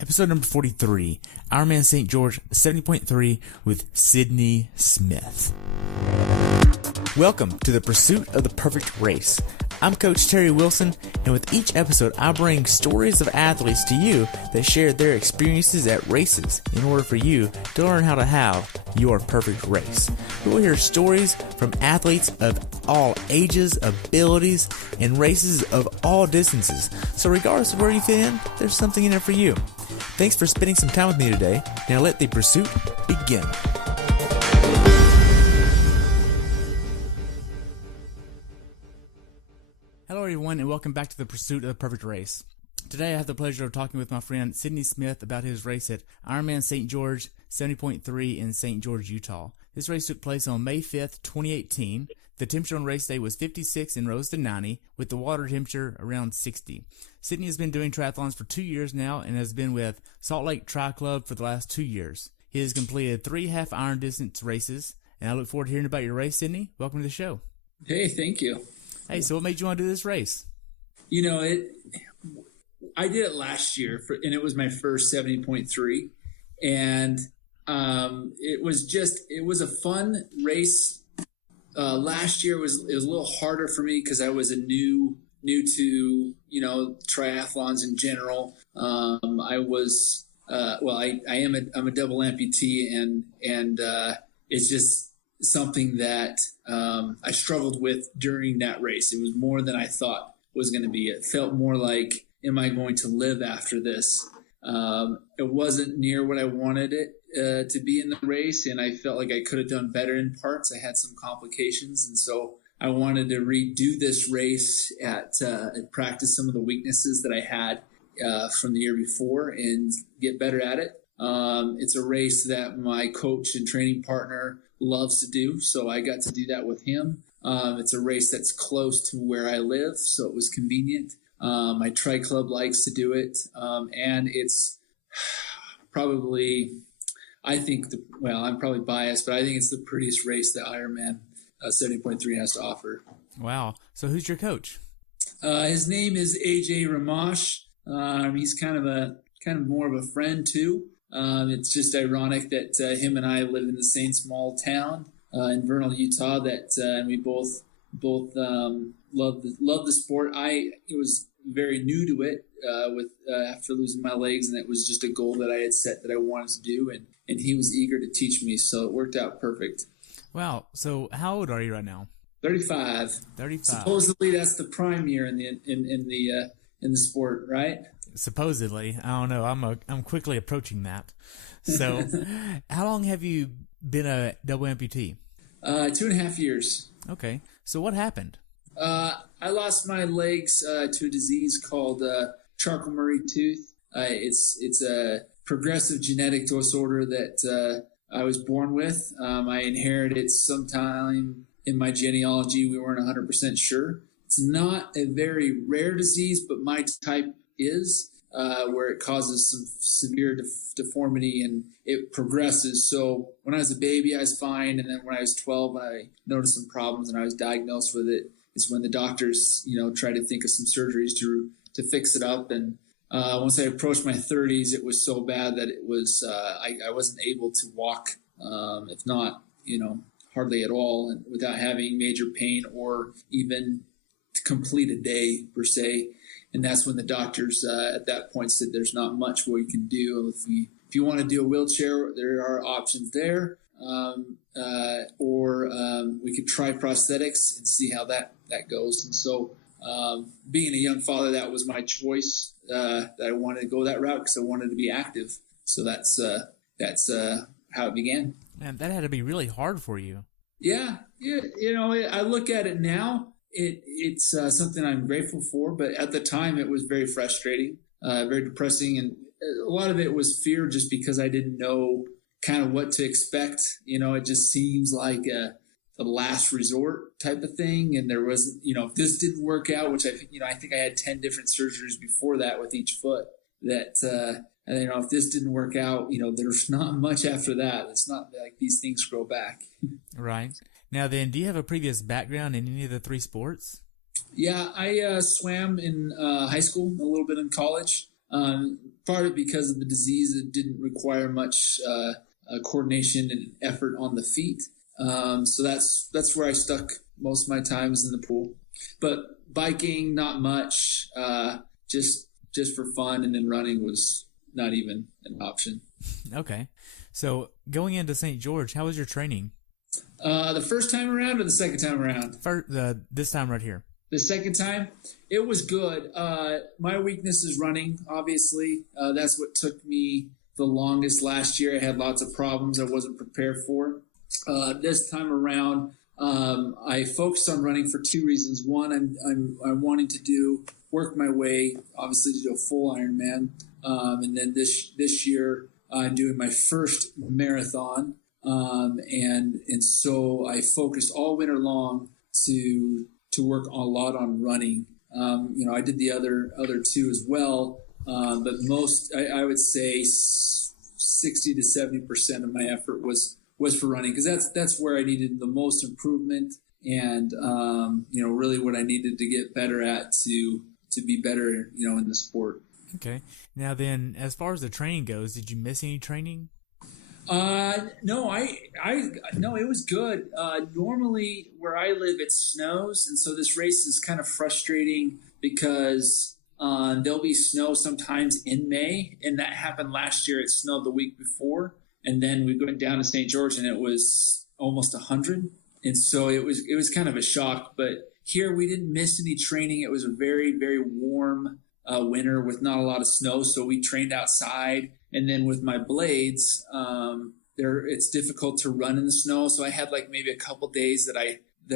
Episode number 43, Ironman St. George 70.3 with Sidney Smith. Welcome to the pursuit of the perfect race. I'm Coach Terry Wilson, and with each episode, I bring stories of athletes to you that share their experiences at races in order for you to learn how to have your perfect race. We will hear stories from athletes of all ages, abilities, and races of all distances. So regardless of where you fit in, there's something in there for you. Thanks for spending some time with me today. Now let the pursuit begin. Hello everyone, and welcome back to the pursuit of the perfect race. Today I have the pleasure of talking with my friend Sidney Smith about his race at Ironman St. George 70.3 in St. George, Utah. This race took place on May 5th, 2018. The temperature on race day was 56 and rose to 90, with the water temperature around 60. Sidney has been doing triathlons for 2 years now and has been with Salt Lake Tri Club for the last 2 years. He has completed 3 half-iron distance races, and I look forward to hearing about your race, Sidney. Welcome to the show. Hey, thank you. Hey, so what made you want to do this race? You know, I did it last year, and it was my first 70.3, and it was a fun race. Last year it was a little harder for me because I was new to triathlons in general. I'm a double amputee, and it's just something that I struggled with during that race. It was more than I thought was going to be. It felt more like, am I going to live after this? It wasn't near what I wanted it to be in the race, and I felt like I could have done better in parts. I had some complications, and so I wanted to redo this race and practice some of the weaknesses that I had from the year before and get better at it. It's a race that my coach and training partner loves to do, so I got to do that with him. It's a race that's close to where I live, so it was convenient. My tri club likes to do it, and it's probably, I'm probably biased, but I think it's the prettiest race that Ironman 70.3 has to offer. Wow. So who's your coach? His name is AJ Ramash. He's kind of more of a friend too. It's just ironic that him and I live in the same small town in Vernal, Utah. And we both love the sport. I was very new to it after losing my legs, and it was just a goal that I had set that I wanted to do, and he was eager to teach me, so it worked out perfect. Wow. So how old are you right now? 35. 35. Supposedly that's the prime year in the sport, right? Supposedly. I don't know. I'm quickly approaching that. So how long have you been a double amputee? 2.5 years. Okay. So what happened? I lost my legs to a disease called Charcot-Marie tooth. It's a progressive genetic disorder that I was born with. I inherited it sometime in my genealogy. We weren't 100% sure. It's not a very rare disease, but my type is, where it causes some severe deformity and it progresses. So when I was a baby, I was fine. And then when I was 12, I noticed some problems and I was diagnosed with it. It's when the doctors, tried to think of some surgeries to fix it up. And once I approached my 30s, it was so bad that it was I wasn't able to walk, if not, hardly at all, and without having major pain or even to complete a day per se. And that's when the doctors at that point said there's not much we can do. If you want to do a wheelchair, there are options there. Or we could try prosthetics and see how that goes. And so being a young father, that was my choice, that I wanted to go that route because I wanted to be active. So that's how it began. Man, that had to be really hard for you. Yeah. I look at it now. It's something I'm grateful for, but at the time it was very frustrating, very depressing, and a lot of it was fear just because I didn't know kind of what to expect. It just seems like the last resort type of thing, and there wasn't, if this didn't work out, which I think I had 10 different surgeries before that with each foot, that if this didn't work out, there's not much after that. It's not like these things grow back. Right. Now then, do you have a previous background in any of the 3 sports? Yeah, I swam in high school, a little bit in college. Part of it because of the disease, it didn't require much coordination and effort on the feet. So that's where I stuck most of my times in the pool. But biking, not much, just for fun, and then running was not even an option. Okay. So going into St. George, how was your training? The first time around or the second time around? This time right here. The second time, it was good. My weakness is running, obviously. That's what took me the longest last year. I had lots of problems I wasn't prepared for. This time around, I focused on running for two reasons. One, I'm wanting to work my way, obviously, to do a full Ironman. And then this year, I'm doing my first marathon. And so I focused all winter long to work a lot on running. I did the other two as well. But most, I would say 60 to 70% of my effort was for running, because that's where I needed the most improvement, and really what I needed to get better at to be better in the sport. Okay. Now then, as far as the training goes, did you miss any training? No, it was good. Normally where I live, it snows, and so this race is kind of frustrating because there'll be snow sometimes in May, and that happened last year. It snowed the week before. And then we went down to St. George, and it was almost 100. And so it was kind of a shock. But here we didn't miss any training. It was a very, very warm winter with not a lot of snow. So we trained outside. And then with my blades, it's difficult to run in the snow. So I had like maybe a couple days that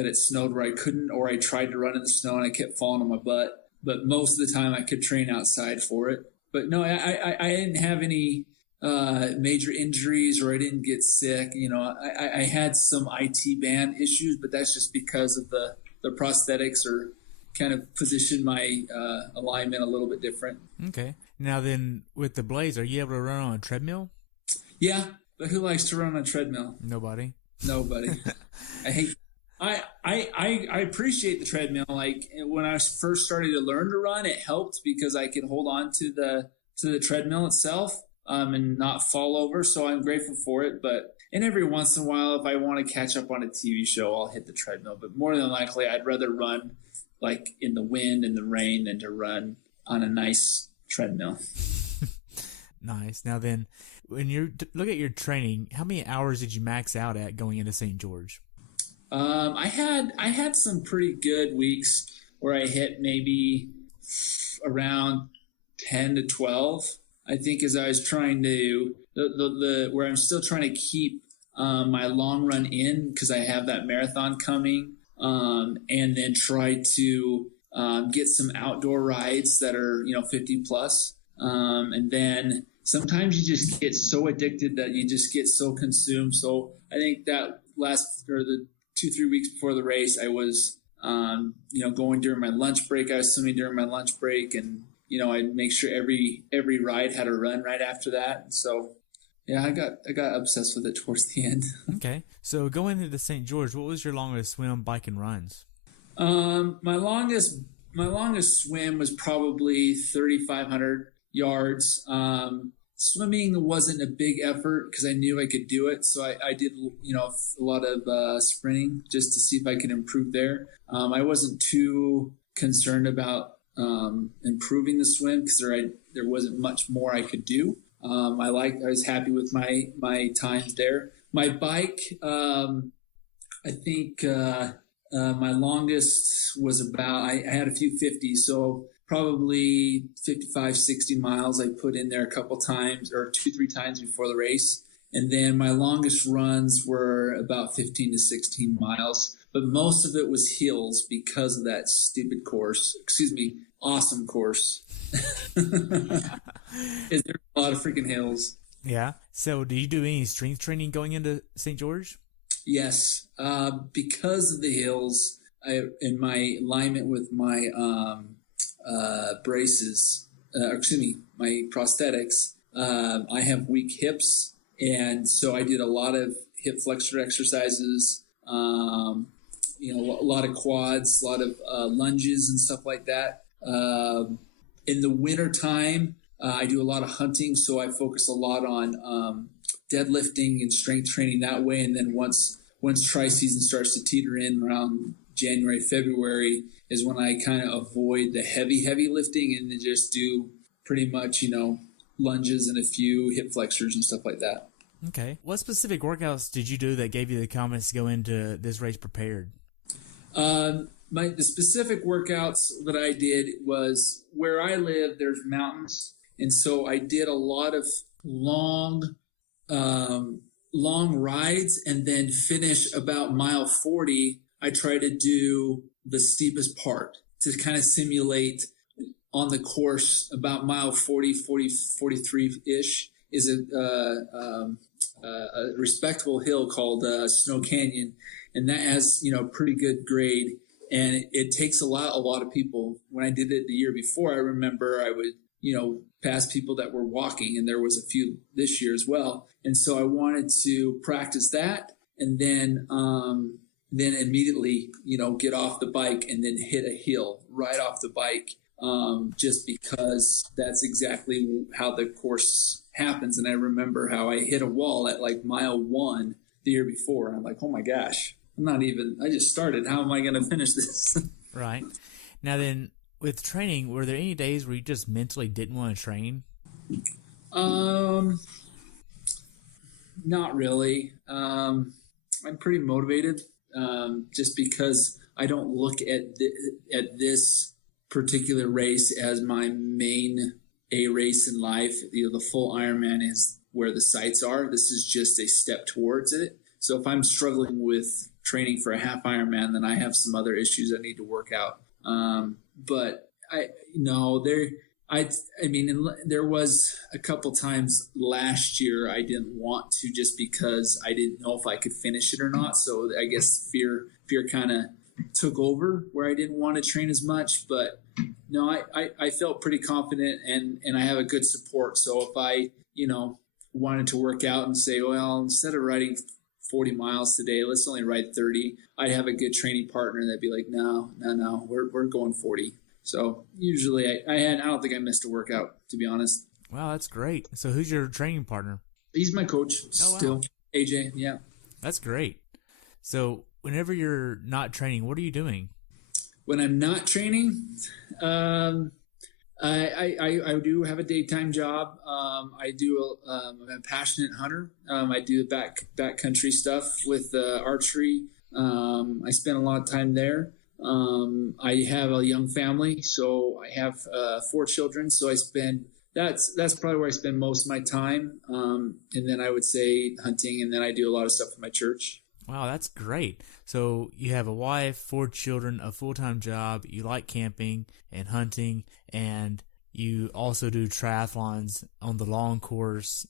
it snowed where I couldn't, or I tried to run in the snow and I kept falling on my butt. But most of the time I could train outside for it. But no, I didn't have any major injuries, or I didn't get sick. I had some IT band issues, but that's just because of the prosthetics, or kind of position my alignment a little bit different. Okay. Now then, with the blades, are you able to run on a treadmill? Yeah, but who likes to run on a treadmill? Nobody. I appreciate the treadmill. Like when I first started to learn to run, it helped because I could hold on to the treadmill itself. And not fall over, so I'm grateful for it. And every once in a while, if I want to catch up on a TV show, I'll hit the treadmill. But more than likely, I'd rather run like in the wind and the rain than to run on a nice treadmill. Nice. Now then, when you look at your training, how many hours did you max out at going into St. George? I had some pretty good weeks where I hit maybe around 10 to 12. I think as I was trying to, where I'm still trying to keep my long run in, because I have that marathon coming, and then try to get some outdoor rides that are 50 plus, and then sometimes you just get so addicted that you just get so consumed. So I think that the 2-3 weeks before the race, I was going during my lunch break. I was swimming during my lunch break, and I'd make sure every ride had a run right after that. So, yeah, I got obsessed with it towards the end. Okay. So going into St. George, what was your longest swim, bike, and runs? My longest swim was probably 3,500 yards. Swimming wasn't a big effort because I knew I could do it. So I did, a lot of sprinting just to see if I could improve there. I wasn't too concerned about improving the swim because there wasn't much more I could do. I was happy with my times there. My bike, I think my longest was about, I had a few 50s, so probably 55, 60 miles I put in there a couple times, or 2-3 times before the race. And then my longest runs were about 15 to 16 miles. But most of it was hills because of that stupid course. Awesome course. There's a lot of freaking hills. Yeah. So do you do any strength training going into St. George? Yes. Because of the hills, in my alignment with my braces, my prosthetics, I have weak hips. And so I did a lot of hip flexor exercises, a lot of quads, a lot of lunges and stuff like that. In the winter time, I do a lot of hunting, so I focus a lot on deadlifting and strength training that way. And then once tri-season starts to teeter in around January, February is when I kind of avoid the heavy lifting and then just do pretty much, lunges and a few hip flexors and stuff like that. Okay. What specific workouts did you do that gave you the confidence to go into this race prepared? The specific workouts that I did was where I live, there's mountains. And so I did a lot of long rides, and then finish about mile 40. I try to do the steepest part to kind of simulate on the course about mile 40, 43-ish is a respectable hill called Snow Canyon. And that has, pretty good grade. And it takes a lot of people. When I did it the year before, I remember I would, pass people that were walking, and there was a few this year as well. And so I wanted to practice that, and then immediately, get off the bike and then hit a hill right off the bike, just because that's exactly how the course happens. And I remember how I hit a wall at like mile 1 the year before. And I'm like, oh my gosh, I just started. How am I going to finish this? Right. Now then, with training, were there any days where you just mentally didn't want to train? Not really. I'm pretty motivated, just because I don't look at this particular race as my main race in life. The full Ironman is where the sights are. This is just a step towards it. So if I'm struggling with training for a half Ironman, then I have some other issues I need to work out. But there was a couple times last year I didn't want to, just because I didn't know if I could finish it or not. So I guess fear kind of took over where I didn't want to train as much. But no, I felt pretty confident, and I have a good support. So if I, wanted to work out and say, well, instead of riding 40 miles today, let's only ride 30, I'd have a good training partner that'd be like, no, we're going 40. So usually I don't think I missed a workout, to be honest. Wow, that's great. So who's your training partner? He's my coach still. Wow. AJ, yeah. That's great. So whenever you're not training, what are you doing? When I'm not training, I do have a daytime job. I'm a passionate hunter. I do backcountry stuff with archery. I spend a lot of time there. I have a young family, so I have 4 children. So that's probably where I spend most of my time. And then I would say hunting, and then I do a lot of stuff for my church. Wow, that's great. So you have a wife, 4 children, a full-time job. You like camping and hunting, and you also do triathlons on the long course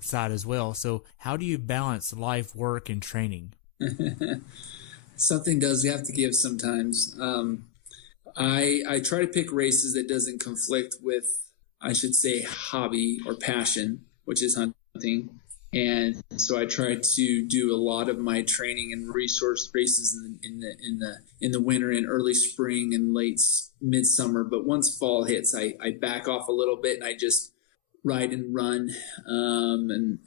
side as well. So how do you balance life, work, and training? Something does have to give sometimes. I try to pick races that doesn't conflict with, I should say, hobby or passion, which is hunting. And so I try to do a lot of my training and resource races in the winter and early spring and late midsummer. But once fall hits, I back off a little bit, and I just ride and run, and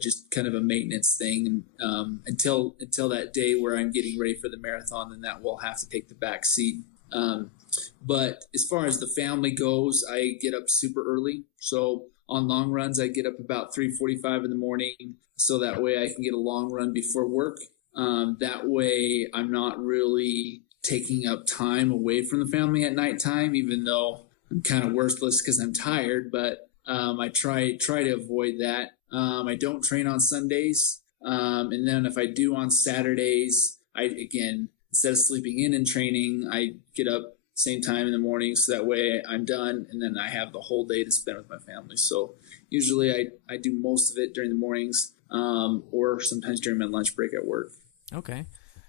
just kind of a maintenance thing, until that day where I'm getting ready for the marathon. Then that will have to take the back seat. But as far as the family goes, I get up super early. So on long runs, I get up about 3:45 in the morning, so that way I can get a long run before work. That way I'm not really taking up time away from the family at nighttime, even though I'm kind of worthless because I'm tired. But I try to avoid that. I don't train on Sundays, and then if I do on Saturdays, instead of sleeping in and training, I get up same time in the morning, so that way I'm done, and then I have the whole day to spend with my family. So usually I do most of it during the mornings, or sometimes during my lunch break at work. Okay.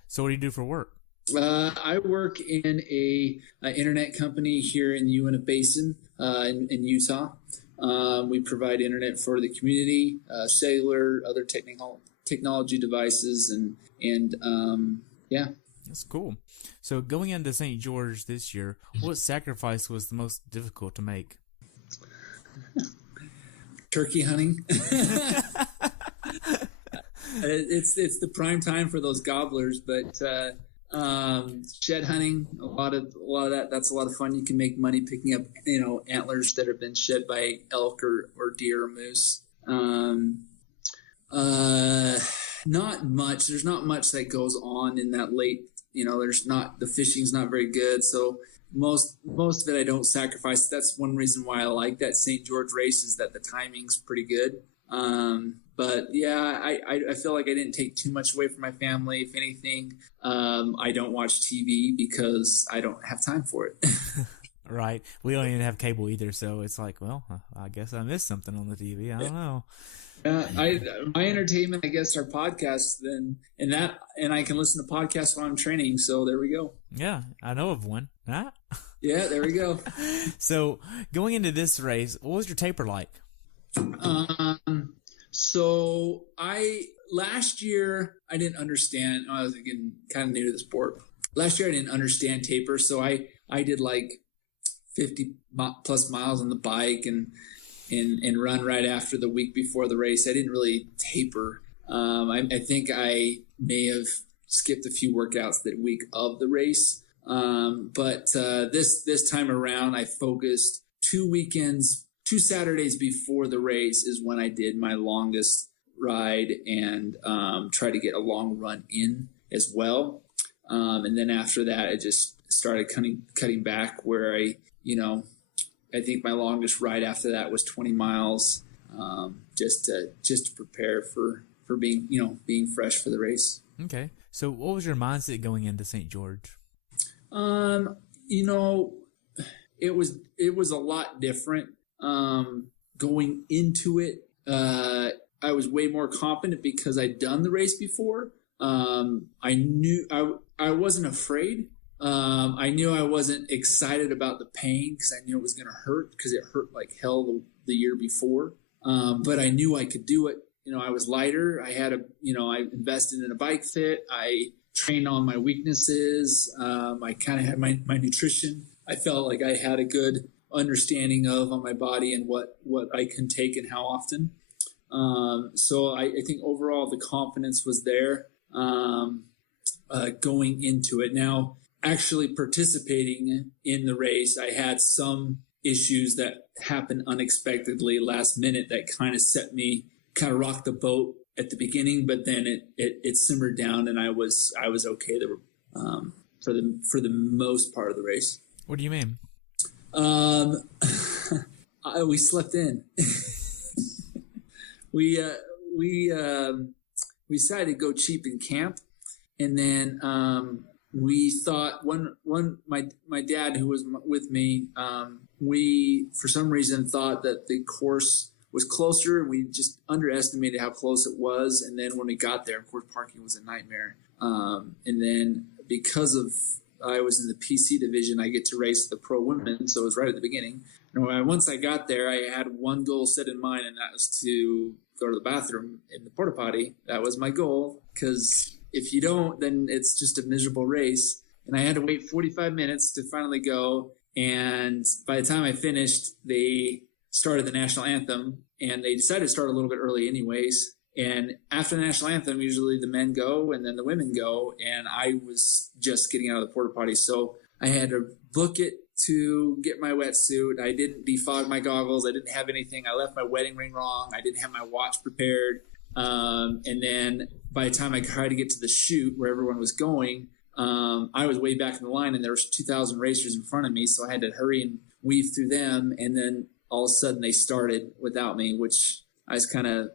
So what do you do for work? I work in a internet company here in the Uinta Basin, in Utah. We provide internet for the community, cellular, other technology devices, and yeah. That's cool. So going into St. George this year, what sacrifice was the most difficult to make? Turkey hunting. It's the prime time for those gobblers, but shed hunting, a lot of that. That's a lot of fun. You can make money picking up, antlers that have been shed by elk or deer or moose. Not much. There's not much that goes on in that late. The fishing's not very good. So most of it I don't sacrifice. That's one reason why I like that St. George race, is that the timing's pretty good. But yeah, I feel like I didn't take too much away from my family. If anything, I don't watch TV because I don't have time for it. Right. We don't even have cable either, so it's like, well, I guess I missed something on the TV. I don't know. My entertainment, I guess, are podcasts, and I can listen to podcasts while I'm training. So there we go. Yeah, I know of one. Huh? Yeah, there we go. So going into this race, what was your taper like? So last year I didn't understand. I was again kind of new to the sport. Last year I didn't understand taper, so I did like 50 plus miles on the bike and run right after the week before the race. I didn't really taper. I think I may have skipped a few workouts that week of the race. But this time around, I focused 2 Saturdays before the race is when I did my longest ride and try to get a long run in as well. And then after that, I just started cutting back where I think my longest ride after that was 20 miles, just to prepare for being fresh for the race. Okay. So what was your mindset going into St. George? It was a lot different. Going into it, I was way more confident because I'd done the race before. I knew I wasn't afraid. I knew I wasn't excited about the pain because I knew it was going to hurt because it hurt like hell the year before. But I knew I could do it. I was lighter. I invested in a bike fit. I trained on my weaknesses. I kind of had my nutrition. I felt like I had a good understanding on my body and what I can take and how often. So I think overall the confidence was there going into it. Now, actually participating in the race, I had some issues that happened unexpectedly last minute that kind of rocked the boat at the beginning, but then it simmered down and I was okay for the most part of the race. What do you mean? We slept in. We decided to go cheap and camp, and then we thought my dad, who was with me, we for some reason thought that the course was closer, and we just underestimated how close it was. And then when we got there, of course, parking was a nightmare. And then because of I was in the PC division, I get to race the pro women, so it was right at the beginning. And once I got there, I had one goal set in mind, and that was to go to the bathroom in the porta potty. That was my goal, because if you don't, then it's just a miserable race. And I had to wait 45 minutes to finally go. And by the time I finished, they started the national anthem, and they decided to start a little bit early anyways. And after the national anthem, usually the men go and then the women go. And I was just getting out of the porta potty. So I had to book it to get my wetsuit. I didn't defog my goggles. I didn't have anything. I left my wedding ring wrong. I didn't have my watch prepared. And then by the time I tried to get to the chute where everyone was going, I was way back in the line, and there was 2,000 racers in front of me. So I had to hurry and weave through them. And then all of a sudden they started without me, which I was kind of,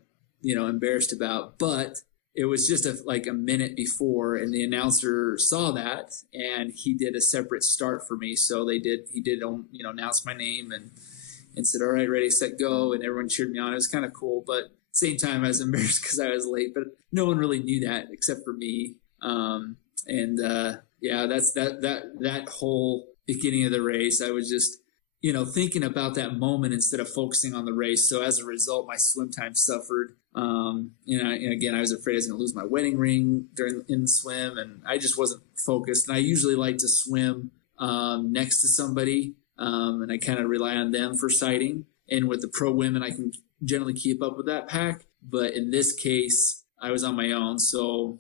embarrassed about. But it was just a minute before, and the announcer saw that, and he did a separate start for me. So he did announce my name and said, "All right, ready, set, go." And everyone cheered me on. It was kind of cool, but at the same time, I was embarrassed because I was late, but no one really knew that except for me. That's that whole beginning of the race. I was just, thinking about that moment instead of focusing on the race. So as a result, my swim time suffered. Again, I was afraid I was going to lose my wedding ring in the swim, and I just wasn't focused. And I usually like to swim next to somebody, and I kind of rely on them for sighting. and with the pro women, I can generally keep up with that pack. But in this case, I was on my own, so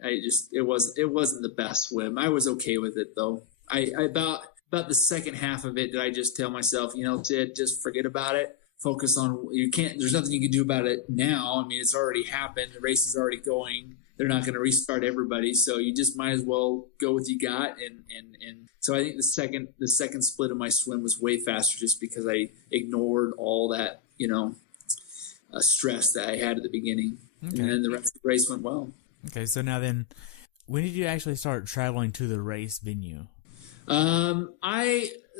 it wasn't the best swim. I was okay with it though. I about the second half of it, did I just tell myself, Sid, just forget about it. Focus on there's nothing you can do about it now. I mean, it's already happened. The race is already going. They're not going to restart everybody. So you just might as well go with what you got. And so I think the second split of my swim was way faster just because I ignored all that, stress that I had at the begining. Okay. And then the rest of the race went well. Okay. So now then, when did you actually start traveling to the race venue?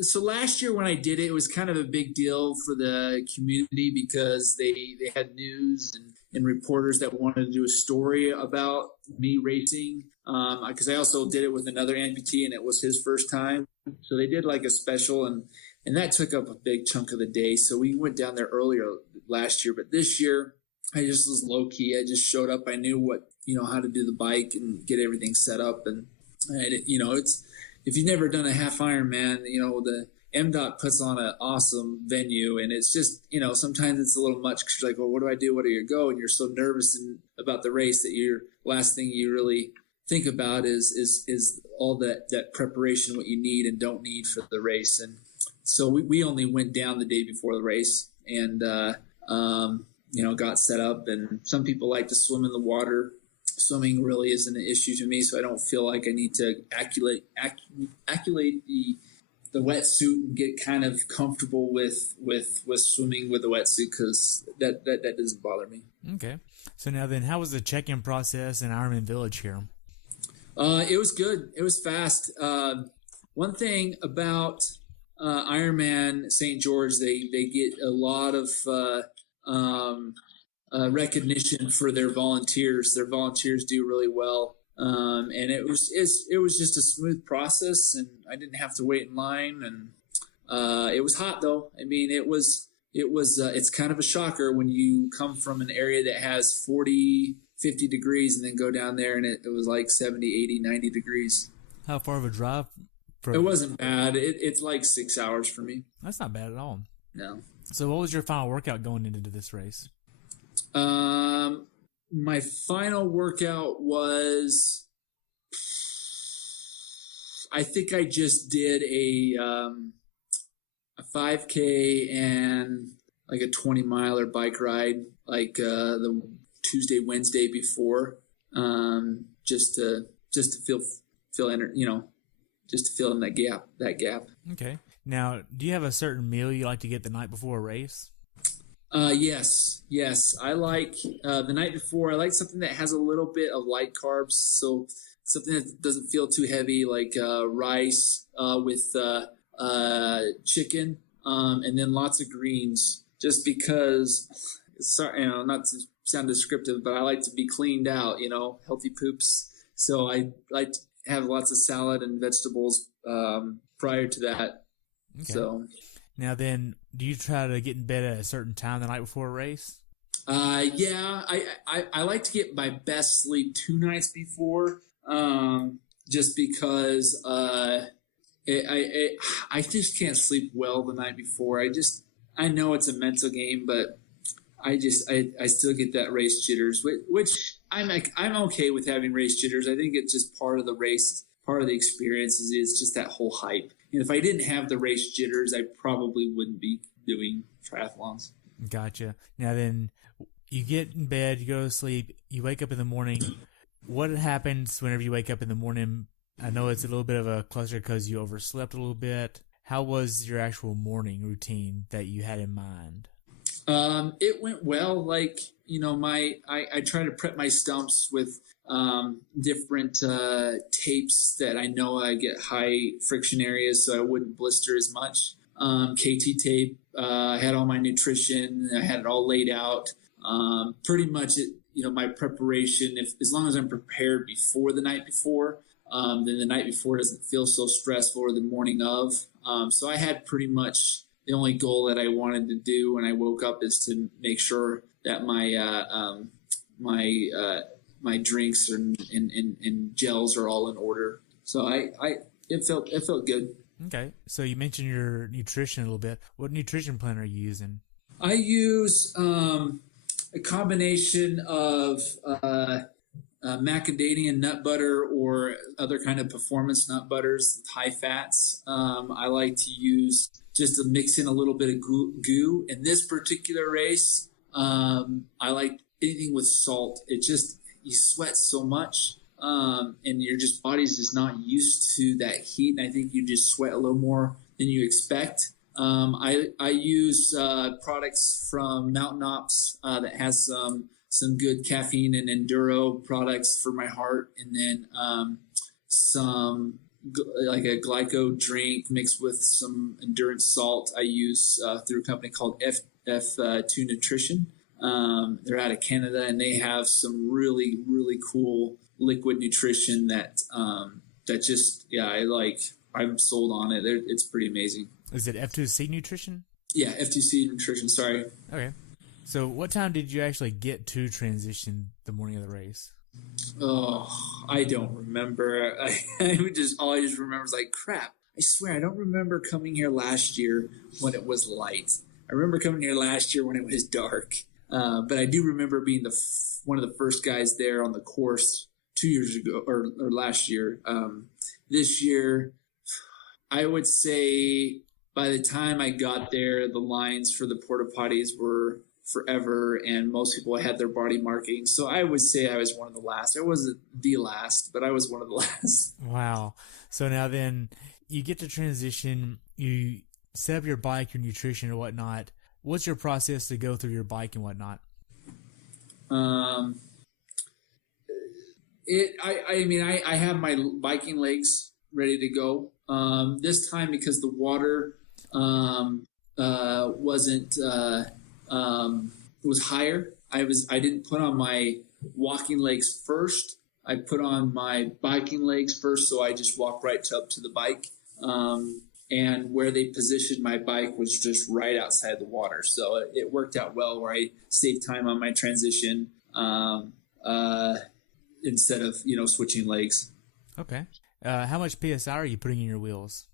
So last year when I did it, it was kind of a big deal for the community because they had news and reporters that wanted to do a story about me racing. Because I also did it with another amputee and it was his first time. So they did like a special and that took up a big chunk of the day. So we went down there earlier last year, but this year I just was low key. I just showed up. I knew how to do the bike and get everything set up. And if you've never done a half Ironman, the MDOT puts on an awesome venue, and it's just, sometimes it's a little much because you're like, well, what do I do? Where do you go? And you're so nervous about the race that your last thing you really think about is all that preparation, what you need and don't need for the race. And so we only went down the day before the race and, got set up. And some people like to swim in the water. Swimming really isn't an issue to me, so I don't feel like I need to acculate the wetsuit and get kind of comfortable with swimming with the wetsuit because that doesn't bother me. Okay. So now then, how was the check-in process in Ironman Village here? It was good. It was fast. One thing about Ironman St. George, they get a lot of recognition for their volunteers. Their volunteers do really well. And it was just a smooth process and I didn't have to wait in line and it was hot though. I mean, it's kind of a shocker when you come from an area that has 40, 50 degrees and then go down there and it was like 70, 80, 90 degrees. How far of a drive? It wasn't bad. It's like 6 hours for me. That's not bad at all. No. So what was your final workout going into this race? My final workout was, I think I just did a 5K and like a 20-miler bike ride, like the Tuesday, Wednesday before, just to feel just to fill in that gap. Okay. Now, do you have a certain meal you like to get the night before a race? Yes. I like the night before. I like something that has a little bit of light carbs, so something that doesn't feel too heavy, like rice with chicken, and then lots of greens. Just because, not to sound descriptive, but I like to be cleaned out. Healthy poops. So I like to have lots of salad and vegetables prior to that. Okay. So. Now then, do you try to get in bed at a certain time the night before a race? Yeah, I like to get my best sleep 2 nights before, just because I just can't sleep well the night before. I know it's a mental game, but I still get that race jitters, which I'm okay with having race jitters. I think it's just part of the race, part of the experience is just that whole hype. And if I didn't have the race jitters, I probably wouldn't be doing triathlons. Gotcha. Now then, you get in bed, you go to sleep, you wake up in the morning. What happens whenever you wake up in the morning? I know it's a little bit of a cluster because you overslept a little bit. How was your actual morning routine that you had in mind? It went well. Like, I try to prep my stumps with different tapes that I know I get high friction areas so I wouldn't blister as much. KT tape, I had all my nutrition, I had it all laid out. Pretty much my preparation, as long as I'm prepared before the night before, then the night before doesn't feel so stressful or the morning of. So I had pretty much the only goal that I wanted to do when I woke up is to make sure that my drinks and gels are all in order. So it felt good. Okay. So you mentioned your nutrition a little bit. What nutrition plan are you using? I use a combination of macadamia nut butter or other kind of performance nut butters with high fats. I like to use just to mix in a little bit of goo. In this particular race, I like anything with salt. You sweat so much, and your body's just not used to that heat. And I think you just sweat a little more than you expect. I use products from Mountain Ops that has some good caffeine and enduro products for my heart, and then some like a glyco drink mixed with some endurance salt I use through a company called F2 Nutrition. They're out of Canada, and they have some really, really cool liquid nutrition that I like. I'm sold on it. It's pretty amazing. Is it F2C Nutrition? Yeah, F2C Nutrition, sorry. Okay. So what time did you actually get to transition the morning of the race? Oh, I don't remember. All I just remember is like, crap, I swear I don't remember coming here last year when it was light. I remember coming here last year when it was dark. But I do remember being one of the first guys there on the course 2 years ago or last year. This year, I would say by the time I got there, the lines for the porta potties were forever, and most people had their body marking. So I would say I was one of the last. I wasn't the last, but I was one of the last. Wow. So now then you get to transition, you set up your bike, your nutrition and whatnot. What's your process to go through your bike and whatnot? I have my biking legs ready to go. This time, because the water was higher, I didn't put on my walking legs first. I put on my biking legs first, so I just walked right up to the bike. And where they positioned my bike was just right outside the water. So it worked out well where I saved time on my transition instead of, switching legs. Okay. How much PSI are you putting in your wheels?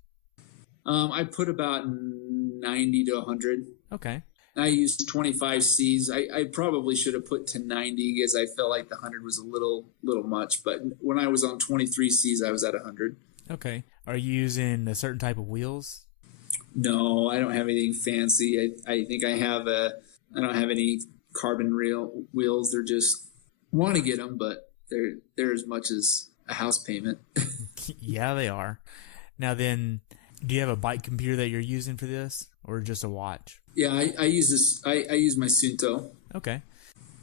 I put about 90 to 100. Okay. I used 25 Cs. I probably should have put to 90 because I felt like the 100 was a little much. But when I was on 23 Cs, I was at 100. Okay. Are you using a certain type of wheels? No, I don't have anything fancy. I think I don't have any carbon wheels. They're just want to get them, but they're as much as a house payment. Yeah, they are. Now then, do you have a bike computer that you're using for this, or just a watch? Yeah, I use this. I use my Sunto. Okay.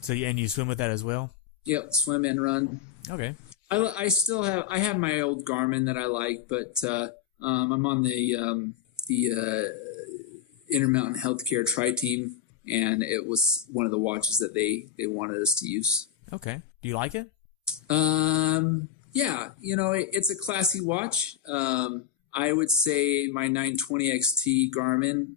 So and you swim with that as well? Yep, swim and run. Okay. I have my old Garmin that I like, but I'm on the Intermountain Healthcare Tri-Team, and it was one of the watches that they wanted us to use. Okay. Do you like it? Yeah, it's a classy watch. I would say my 920 XT Garmin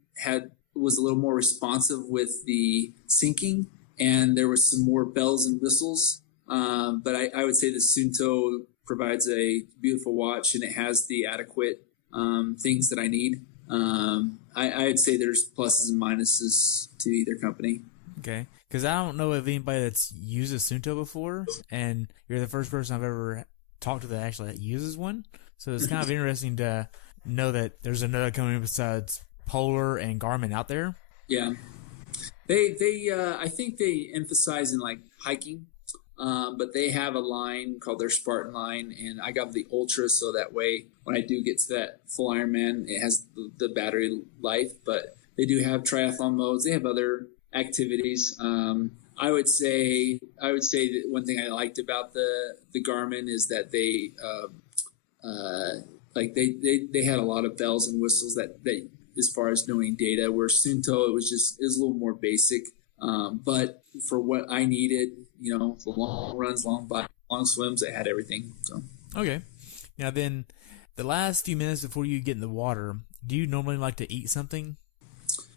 was a little more responsive with the syncing, and there was some more bells and whistles. But I would say the Sunto provides a beautiful watch, and it has the adequate things that I need. I'd say there's pluses and minuses to either company. Okay, because I don't know of anybody that's used a Sunto before, and you're the first person I've ever talked to that actually uses one. So it's kind of interesting to know that there's another company besides Polar and Garmin out there. Yeah, I think they emphasize in like hiking. But they have a line called their Spartan line, and I got the Ultra, so that way when I do get to that full Ironman, it has the battery life. But they do have triathlon modes. They have other activities. I would say that one thing I liked about the Garmin is that they had a lot of bells and whistles that as far as knowing data. Where Sunto, it was a little more basic. But for what I needed, the long runs, long swims, it had everything. So okay. Now then, the last few minutes before you get in the water, do you normally like to eat something?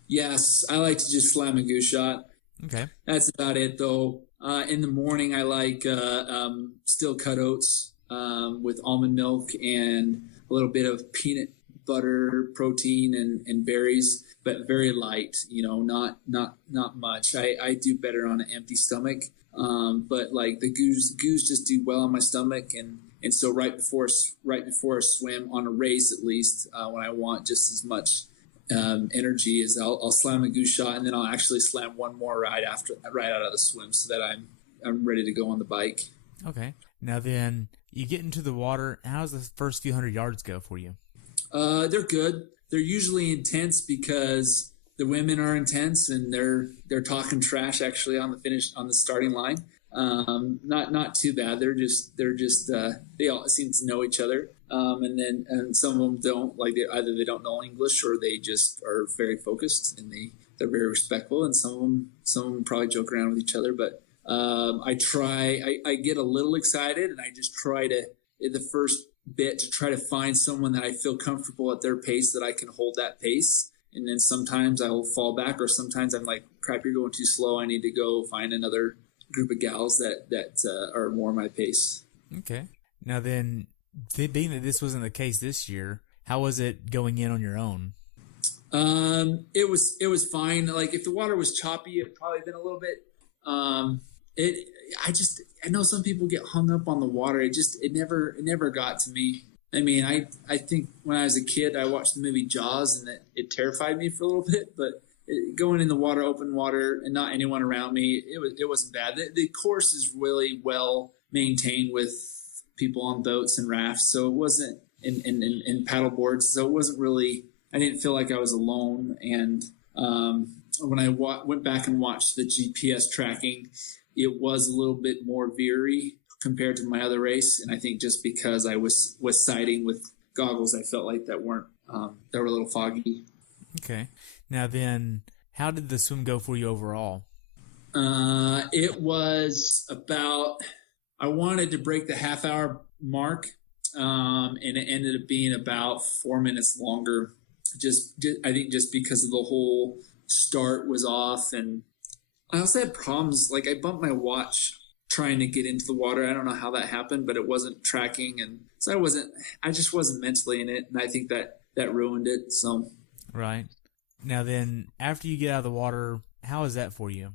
Yes, I like to just slam a goose shot. Okay. That's about it, though. In the morning, I like steel cut oats with almond milk and a little bit of butter, protein, and berries, but very light. Not much. I do better on an empty stomach. But like the goos just do well on my stomach, and so right before a swim on a race, at least when I want just as much energy, is I'll slam a goose shot, and then I'll actually slam one more right out of the swim, so that I'm ready to go on the bike. Okay. Now then, you get into the water. How's the first few hundred yards go for you? They're good. They're usually intense because the women are intense, and they're talking trash actually on the starting line. Not too bad. They all seem to know each other. And some of them don't, like either they don't know English, or they just are very focused, and they're very respectful. And some of them probably joke around with each other, but I get a little excited, and I just try to, the first bit, to try to find someone that I feel comfortable at their pace, that I can hold that pace. And then sometimes I will fall back, or sometimes I'm like, crap, you're going too slow. I need to go find another group of gals that are more my pace. Okay. Now then, being that this wasn't the case this year, how was it going in on your own? It was fine. Like if the water was choppy, it'd probably been a little bit. I know some people get hung up on the water. It never got to me. I mean, I think when I was a kid, I watched the movie Jaws, and it terrified me for a little bit, but going in the water, open water, and not anyone around me, it wasn't bad. The course is really well maintained with people on boats and rafts, so it wasn't in paddle boards, so it wasn't really, I didn't feel like I was alone. And when I went back and watched the GPS tracking, it was a little bit more veery compared to my other race, and I think just because I was sighting with goggles, I felt like that were a little foggy. Okay. Now then, how did the swim go for you overall? It was about, I wanted to break the half-hour mark, and it ended up being about 4 minutes longer. I think just because of the whole start was off, and I also had problems. Like I bumped my watch trying to get into the water. I don't know how that happened, but it wasn't tracking, and so I just wasn't mentally in it, and I think that ruined it. So right. Now then, after you get out of the water, how is that for you?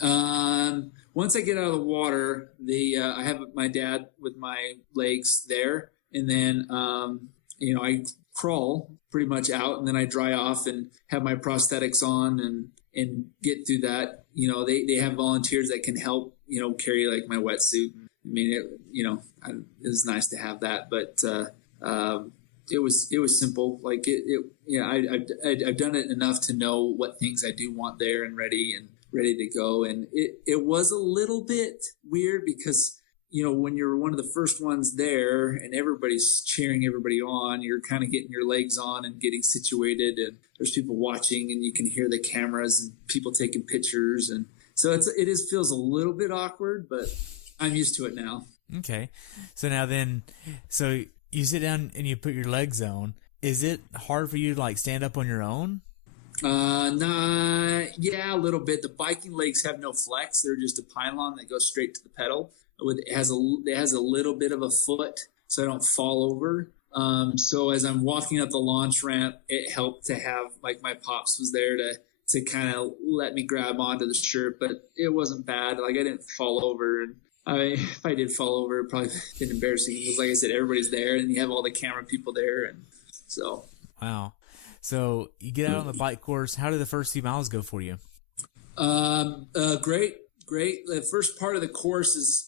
Once I get out of the water, I have my dad with my legs there, and then I crawl pretty much out, and then I dry off and have my prosthetics on and get through that. They have volunteers that can help, carry like my wetsuit. I mean, it was nice to have that, but it was simple. Like I've done it enough to know what things I do want there and ready to go. And it was a little bit weird because, when you're one of the first ones there and everybody's cheering everybody on, you're kind of getting your legs on and getting situated, and there's people watching, and you can hear the cameras and people taking pictures. And so feels a little bit awkward, but I'm used to it now. Okay. So now then, you sit down and you put your legs on. Is it hard for you to like stand up on your own? Yeah, a little bit. The biking legs have no flex. They're just a pylon that goes straight to the pedal. It has a little bit of a foot, so I don't fall over. So as I'm walking up the launch ramp, it helped to have, like, my pops was there to kind of let me grab onto the shirt, but it wasn't bad. Like, I didn't fall over, and if I did fall over, it probably been embarrassing. Because, like I said, everybody's there, and you have all the camera people there, and so. Wow. So you get out on the bike course. How did the first few miles go for you? Great. The first part of the course was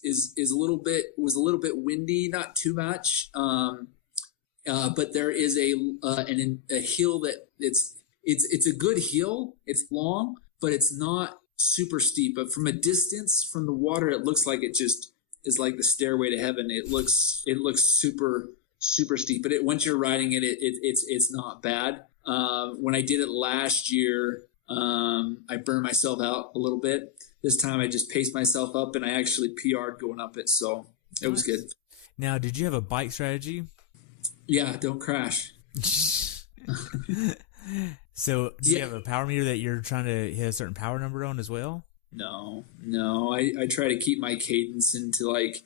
a little bit windy, not too much. But there is a hill that it's a good hill. It's long, but it's not super steep. But from a distance, from the water, it looks like it just is like the stairway to heaven. It looks super steep. But once you're riding it's not bad. When I did it last year, I burned myself out a little bit. This time I just paced myself up, and I actually PR'd going up it, so it was good. Now, did you have a bike strategy? Yeah, don't crash. So, do you have a power meter that you're trying to hit a certain power number on as well? No. I try to keep my cadence into like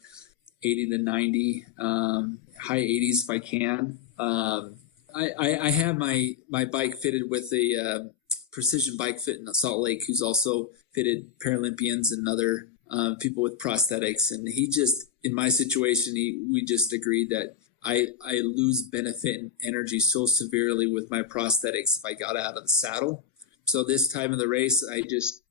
80 to 90, high 80s if I can. I have my bike fitted with a Precision Bike Fit in Salt Lake, who's also fitted Paralympians and other people with prosthetics. And he just, in my situation, we just agreed that I lose benefit and energy so severely with my prosthetics if I got out of the saddle. So this time of the race, I just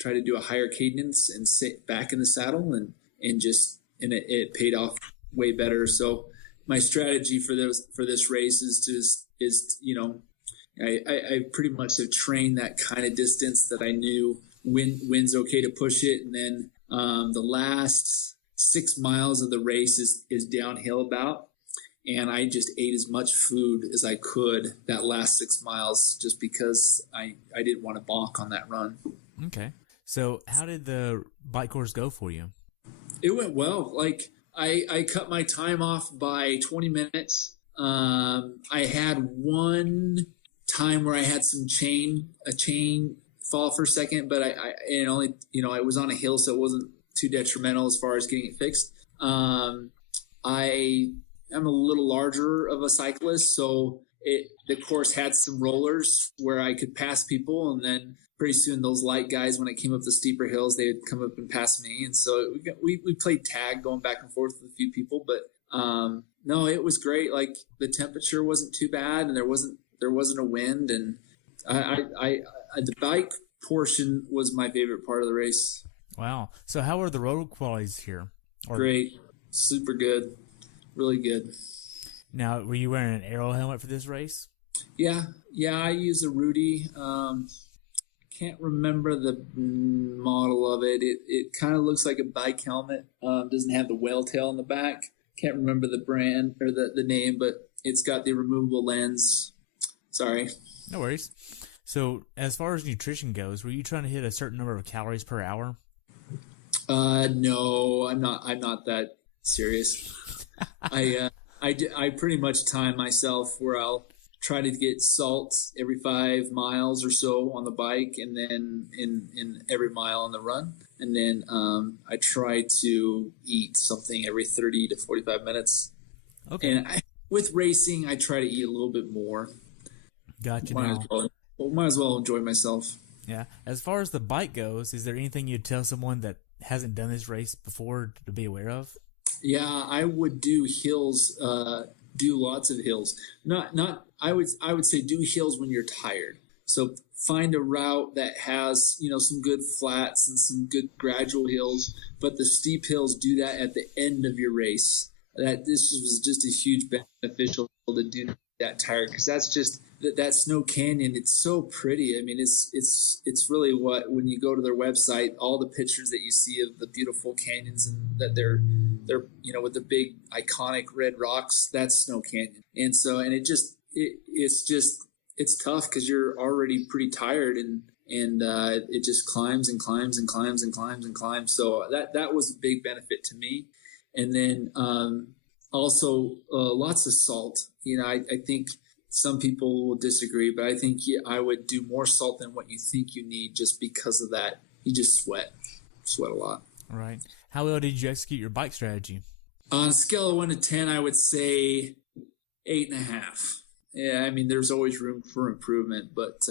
try to do a higher cadence and sit back in the saddle, and it paid off way better. So my strategy for this race is I pretty much have trained that kind of distance that I knew wind's okay to push it. And then the last 6 miles of the race is downhill about. And I just ate as much food as I could that last 6 miles just because I didn't want to bonk on that run. Okay. So how did the bike course go for you? It went well. Like I cut my time off by 20 minutes. I had one time where I had a chain fall for a second, but it was on a hill, so it wasn't too detrimental as far as getting it fixed. I'm a little larger of a cyclist, so the course had some rollers where I could pass people, and then pretty soon those light guys, when it came up the steeper hills, they would come up and pass me. And so we played tag going back and forth with a few people, but no, it was great. Like the temperature wasn't too bad, and there wasn't a wind, and the bike portion was my favorite part of the race. Wow. So how are the road qualities here? Great. Super good. Really good. Now, were you wearing an aero helmet for this race? Yeah, I use a Rudy. Can't remember the model of it. It kind of looks like a bike helmet. Doesn't have the whale tail on the back. Can't remember the brand or the name, but it's got the removable lens. Sorry. No worries. So, as far as nutrition goes, were you trying to hit a certain number of calories per hour? No, I'm not that serious. I pretty much time myself where I'll try to get salt every 5 miles or so on the bike, and then in every mile on the run. And then I try to eat something every 30 to 45 minutes. Okay. And with racing, I try to eat a little bit more. Gotcha. Might as well enjoy myself. Yeah. As far as the bike goes, is there anything you'd tell someone that hasn't done this race before to be aware of? Yeah, I would do hills, do lots of hills. I would say do hills when you're tired. So find a route that has, some good flats and some good gradual hills, but the steep hills, do that at the end of your race. This was just a huge beneficial to do that tired, because that's just that Snow Canyon. It's so pretty. I mean, it's really what, when you go to their website, all the pictures that you see of the beautiful canyons, and that they're with the big iconic red rocks, that's Snow Canyon. And so, and it's tough because you're already pretty tired, and it just climbs and climbs and climbs and climbs and climbs. So that was a big benefit to me. And then also lots of salt. I think some people will disagree, but I think I would do more salt than what you think you need, just because of that. You just sweat a lot. Right. How well did you execute your bike strategy? On a scale of 1 to 10, I would say 8.5. Yeah, I mean, there's always room for improvement, but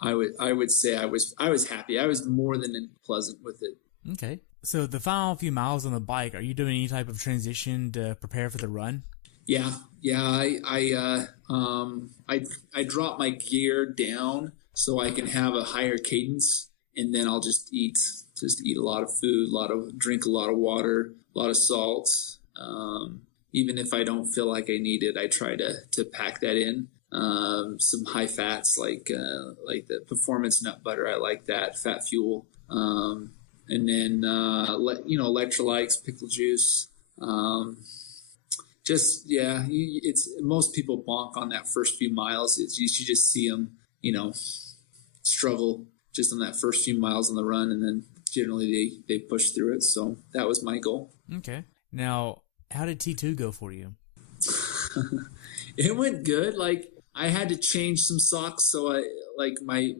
I would say I was happy. I was more than pleasant with it. Okay. So the final few miles on the bike, are you doing any type of transition to prepare for the run? Yeah. I drop my gear down so I can have a higher cadence, and then I'll just eat a lot of food, drink a lot of water, a lot of salt. Even if I don't feel like I need it, I try to pack that in. Some high fats, like the Performance Nut Butter. I like that, fat fuel. And then electrolytes, pickle juice. It's most people bonk on that first few miles. You should just see them, struggle just on that first few miles on the run, and then generally they push through it. So that was my goal. Okay. Now, how did T2 go for you? It went good. Like, I had to change some socks, so my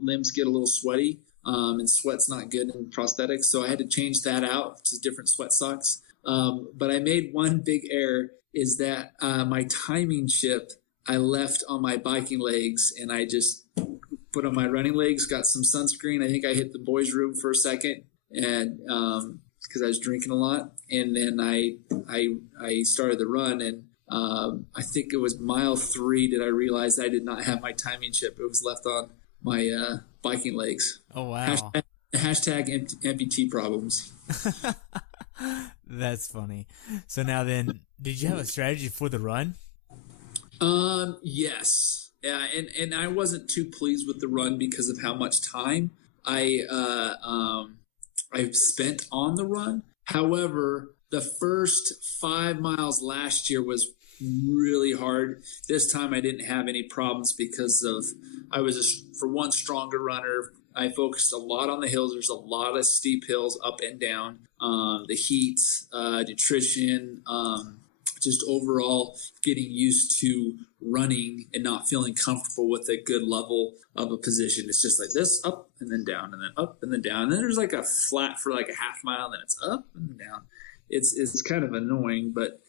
limbs get a little sweaty, and sweat's not good in prosthetics, so I had to change that out to different sweat socks. But I made one big error, is that my timing chip I left on my biking legs, and I just put on my running legs, got some sunscreen. I think I hit the boys' room for a second, and because I was drinking a lot, and then I started the run, and I think it was mile 3 did I realize I did not have my timing chip. It was left on my biking legs. Oh, wow. Hashtag amputee problems. That's funny. So now then, did you have a strategy for the run? Yes. Yeah, and I wasn't too pleased with the run because of how much time I spent on the run. However, the first 5 miles last year was really hard. This time I didn't have any problems because of I was for one stronger runner. I focused a lot on the hills. There's a lot of steep hills up and down. The heat, nutrition, just overall getting used to running and not feeling comfortable with a good level of a position. It's just like this, up and then down, and then up and then down. And then there's like a flat for like a half mile, and then it's up and down. It's kind of annoying, but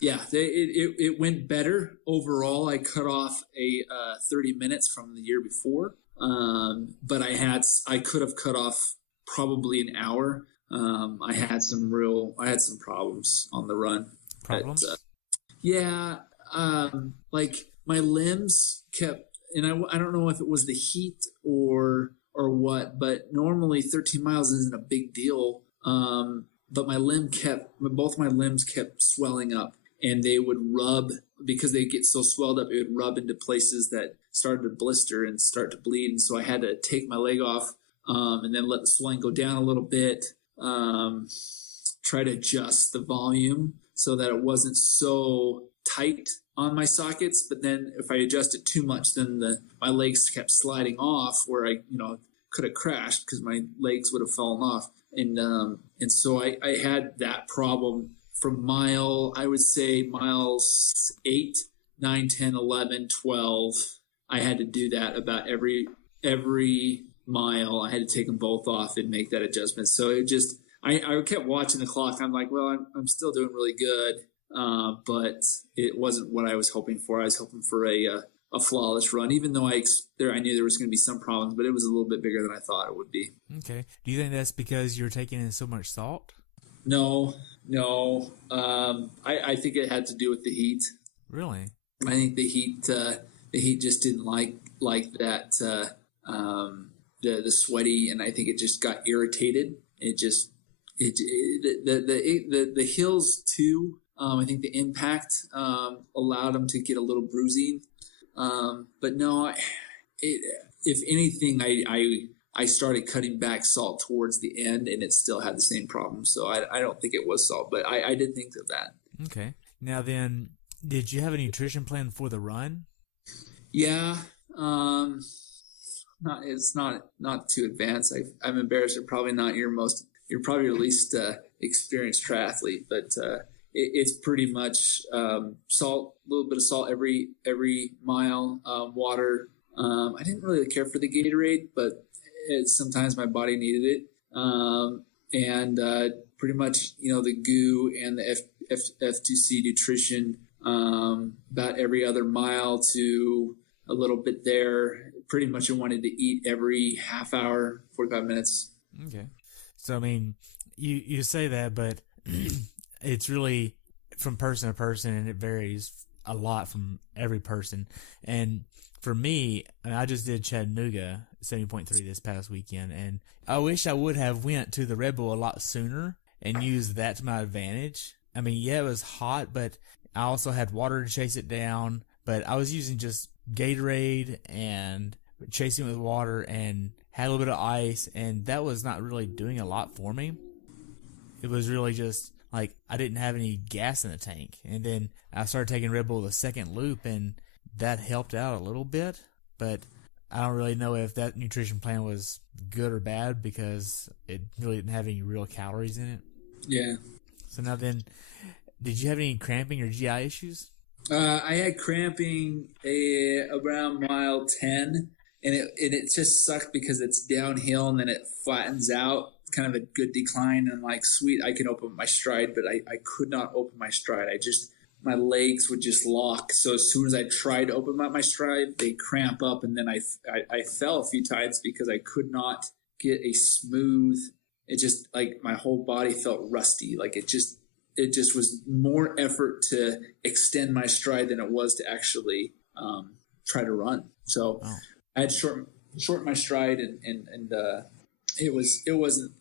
yeah, it went better overall. I cut off a 30 minutes from the year before, but I could have cut off probably an hour. I had some problems on the run. Problems? Yeah, like my limbs kept, and I don't know if it was the heat or what, but normally 13 miles isn't a big deal. But both my limbs kept swelling up, and they would rub, because they get so swelled up, it would rub into places that started to blister and start to bleed. And so I had to take my leg off, and then let the swelling go down a little bit, try to adjust the volume so that it wasn't so tight on my sockets. But then if I adjusted too much, then my legs kept sliding off, where I could have crashed because my legs would have fallen off. And so I had that problem from I would say miles 8, 9, 10, 11, 12. I had to do that about every mile. I had to take them both off and make that adjustment. So it just, I kept watching the clock. I'm like, well, I'm still doing really good. But it wasn't what I was hoping for. I was hoping for a flawless run, even though I knew there was going to be some problems, but it was a little bit bigger than I thought it would be. Okay. Do you think that's because you're taking in so much salt? No. I think it had to do with the heat. Really? I think the heat just didn't like that, the sweaty, and I think it just got irritated. The hills too. I think the impact allowed them to get a little bruising. But no, if anything, I started cutting back salt towards the end, and it still had the same problem. So I don't think it was salt, but I did think of that. Okay. Now then, did you have a nutrition plan for the run? Yeah. It's not too advanced. I'm embarrassed. You're probably your least experienced triathlete, but it's pretty much salt, a little bit of salt every mile, water. I didn't really care for the Gatorade, but sometimes my body needed it. And pretty much, the GU and the F2C nutrition about every other mile to a little bit there. Pretty much I wanted to eat every half hour, 45 minutes. Okay. So, I mean, you say that, but it's really from person to person, and it varies a lot from every person. And for me, I just did Chattanooga 70.3 this past weekend, and I wish I would have went to the Red Bull a lot sooner and used that to my advantage. I mean, yeah, it was hot, but I also had water to chase it down, but I was using just Gatorade and chasing with water and had a little bit of ice, and that was not really doing a lot for me. It was really just like I didn't have any gas in the tank. And then I started taking Red Bull the second loop, and that helped out a little bit. But I don't really know if that nutrition plan was good or bad because it really didn't have any real calories in it. Yeah. So now then, did you have any cramping or GI issues? I had cramping around mile 10, and it just sucked because it's downhill and then it flattens out kind of a good decline, and I'm like, sweet, I can open my stride, but I could not open my stride. My legs would just lock. So as soon as I tried to open up my stride, they cramp up, and then I fell a few times because I could not get a smooth. It just, like, my whole body felt rusty. Like it just was more effort to extend my stride than it was to actually try to run. So I had shortened my stride, and it wasn't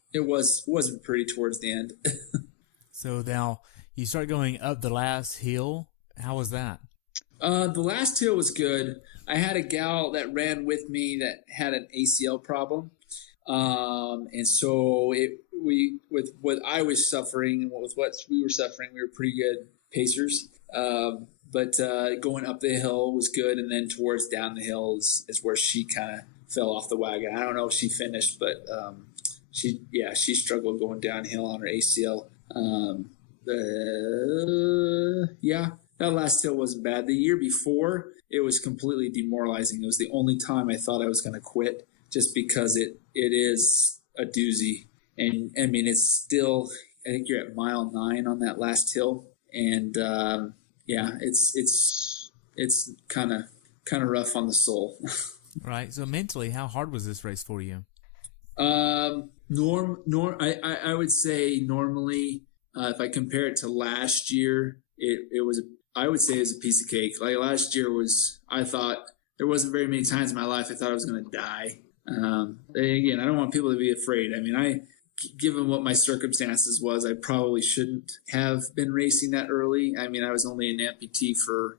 pretty towards the end. So now you start going up the last hill. How was that? The last hill was good. I had a gal that ran with me that had an ACL problem. And so with what I was suffering and with what we were suffering, we were pretty good pacers. But going up the hill was good. And then towards down the hill is where she kind of fell off the wagon. I don't know if she finished, but, she struggled going downhill on her ACL. That last hill wasn't bad. The year before, it was completely demoralizing. It was the only time I thought I was going to quit, just because it is a doozy. And I mean, it's still, I think you're at mile 9 on that last hill. And it's kind of rough on the soul. Right. So mentally, how hard was this race for you? I would say normally, if I compare it to last year, I would say it was a piece of cake. Like last year I thought there wasn't very many times in my life I thought I was going to die. Again, I don't want people to be afraid. I mean, given what my circumstances was, I probably shouldn't have been racing that early. I mean, I was only an amputee for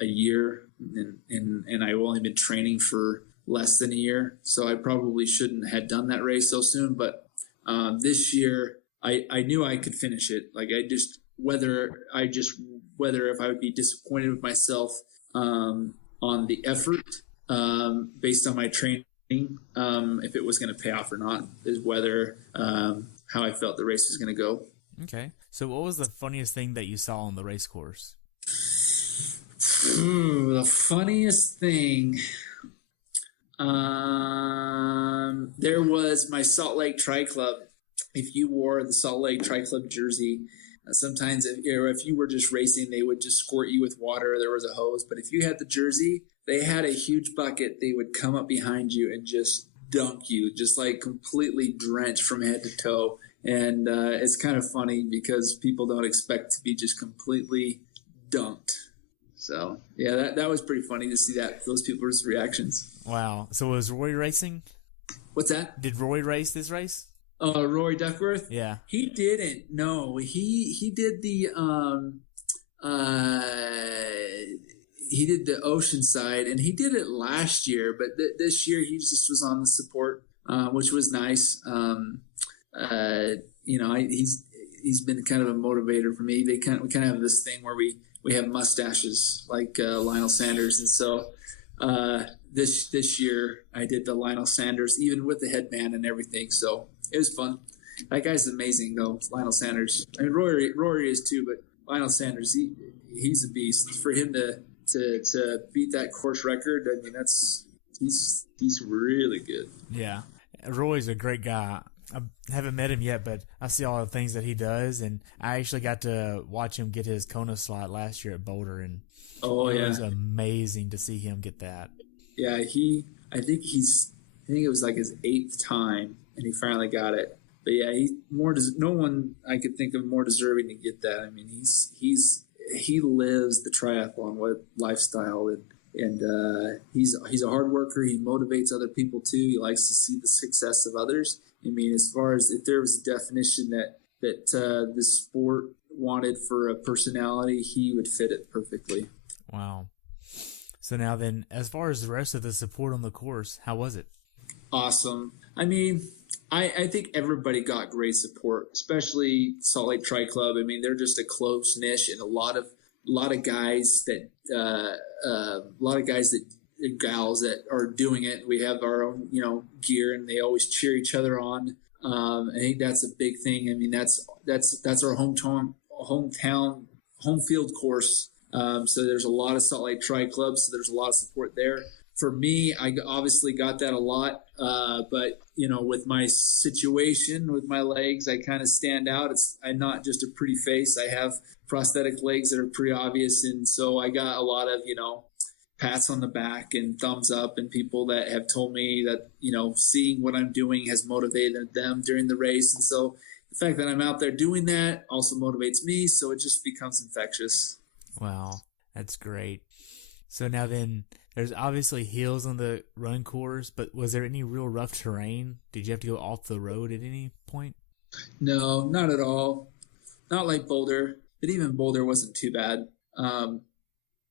a year, and I've only been training for less than a year. So I probably shouldn't have done that race so soon. But this year, I knew I could finish it. Like whether if I would be disappointed with myself on the effort based on my training, if it was going to pay off or not, is whether how I felt the race was going to go. Okay. So what was the funniest thing that you saw on the race course? The funniest thing, there was my Salt Lake Tri-Club. If you wore the Salt Lake Tri-Club jersey, sometimes if you were just racing, they would just squirt you with water. There was a hose. But if you had the jersey, they had a huge bucket. They would come up behind you and just dunk you, just like completely drenched from head to toe. And it's kind of funny because people don't expect to be just completely dunked. So, yeah, that was pretty funny to see those people's reactions. Wow. So was Roy racing? What's that? Did Roy race this race? Roy Duckworth? Yeah. He didn't. No, he did the Oceanside, and he did it last year, but this year he just was on the support, which was nice. He's been kind of a motivator for me. We kind of have this thing where we have mustaches like Lionel Sanders, and so this year I did the Lionel Sanders, even with the headband and everything. So it was fun. That guy's amazing, though, Lionel Sanders. I mean, Rory is too, but Lionel Sanders, he's a beast. For him to beat that course record, I mean, he's really good. Yeah, Roy's a great guy. I haven't met him yet, but I see all the things that he does, and I actually got to watch him get his Kona slot last year at Boulder, and it was amazing to see him get that. Yeah, I think it was like his 8th time, and he finally got it. But yeah, no one I could think of more deserving to get that. I mean, he lives the triathlon lifestyle, and he's a hard worker. He motivates other people too. He likes to see the success of others. I mean, as far as if there was a definition that the sport wanted for a personality, he would fit it perfectly. Wow. So now then, as far as the rest of the support on the course, how was it? Awesome. I mean, I think everybody got great support, especially Salt Lake Tri-Club. I mean, they're just a close niche, and a lot of guys that and gals that are doing it. We have our own, gear, and they always cheer each other on. I think that's a big thing. I mean, that's our home field course. So there's a lot of Salt Lake Tri-Clubs. So there's a lot of support there. for me, I obviously got that a lot. But, with my situation with my legs, I kind of stand out. I'm not just a pretty face. I have prosthetic legs that are pretty obvious. And so I got a lot of, pats on the back and thumbs up, and people that have told me that, seeing what I'm doing has motivated them during the race. And so the fact that I'm out there doing that also motivates me. So it just becomes infectious. Wow, that's great. So now then, there's obviously hills on the run course, but was there any real rough terrain? Did you have to go off the road at any point? No, not at all. Not like Boulder, but even Boulder wasn't too bad.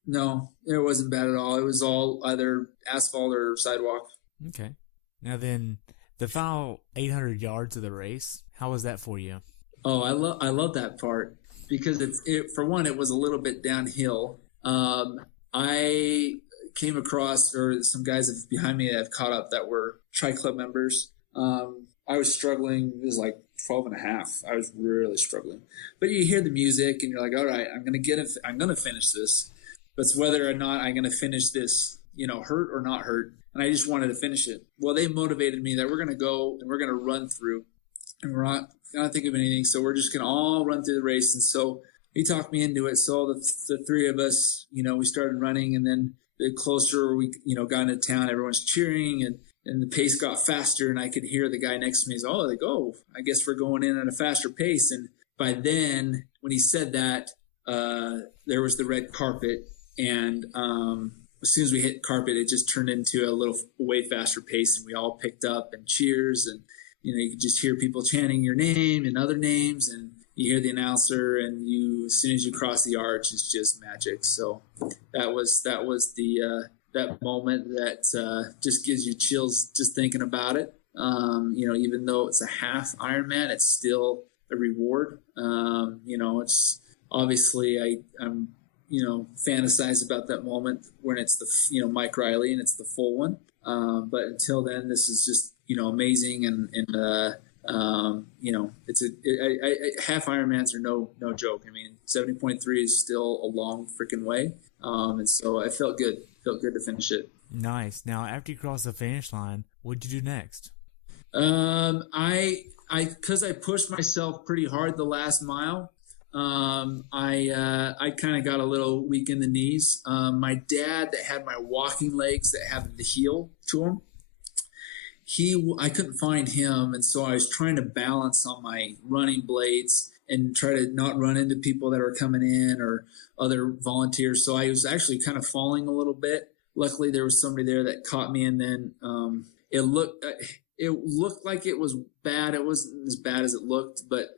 No, it wasn't bad at all. It was all either asphalt or sidewalk. Okay. Now then, the final 800 yards of the race, how was that for you? Oh, I love that part because for one, it was a little bit downhill. I came across, or some guys behind me that have caught up that were Tri-Club members. I was struggling. It was like 12 and a half. I was really struggling. But you hear the music and you're like, all right, I'm going to finish this. But it's whether or not I'm going to finish this, hurt or not hurt. And I just wanted to finish it. Well, they motivated me that we're going to go and we're going to run through. And we're not going to think of anything. So we're just going to all run through the race. And so he talked me into it. So the three of us, we started running. And then the closer we, got into town, everyone's cheering. And the pace got faster. And I could hear the guy next to me. I guess we're going in at a faster pace. And by then, when he said that, there was the red carpet. And as soon as we hit carpet, it just turned into a little way faster pace, and we all picked up and cheers. And you could just hear people chanting your name and other names, and you hear the announcer. And as soon as you cross the arch, it's just magic. So that was the that moment that just gives you chills just thinking about it. Even though it's a half Ironman, it's still a reward. It's obviously I'm fantasize about that moment when it's the, Mike Riley and it's the full one. But until then, this is just, amazing. And it's half Ironmans are no joke. I mean, 70.3 is still a long freaking way. And so I felt good to finish it. Nice. Now, after you crossed the finish line, what'd you do next? Cause I pushed myself pretty hard the last mile. I kind of got a little weak in the knees. My dad that had my walking legs that have the heel to them, I couldn't find him. And so I was trying to balance on my running blades and try to not run into people that are coming in or other volunteers. So I was actually kind of falling a little bit. Luckily there was somebody there that caught me. And then, it looked like it was bad. It wasn't as bad as it looked, but,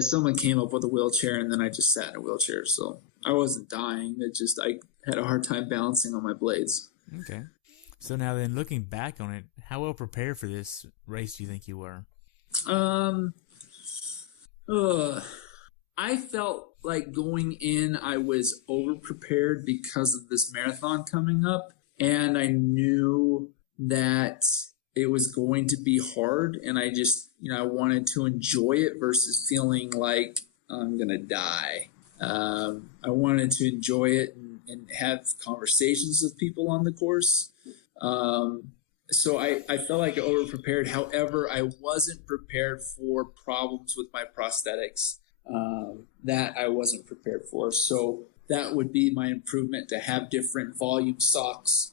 someone came up with a wheelchair, and then I just sat in a wheelchair. So I wasn't dying. I had a hard time balancing on my blades. Okay. So now then, looking back on it, how well prepared for this race do you think you were? I felt like going in, I was over-prepared because of this marathon coming up. And I knew that it was going to be hard, and I just, I wanted to enjoy it versus feeling like I'm going to die. I wanted to enjoy it and have conversations with people on the course. So I felt like I over-prepared. However, I wasn't prepared for problems with my prosthetics that I wasn't prepared for. So that would be my improvement, to have different volume socks,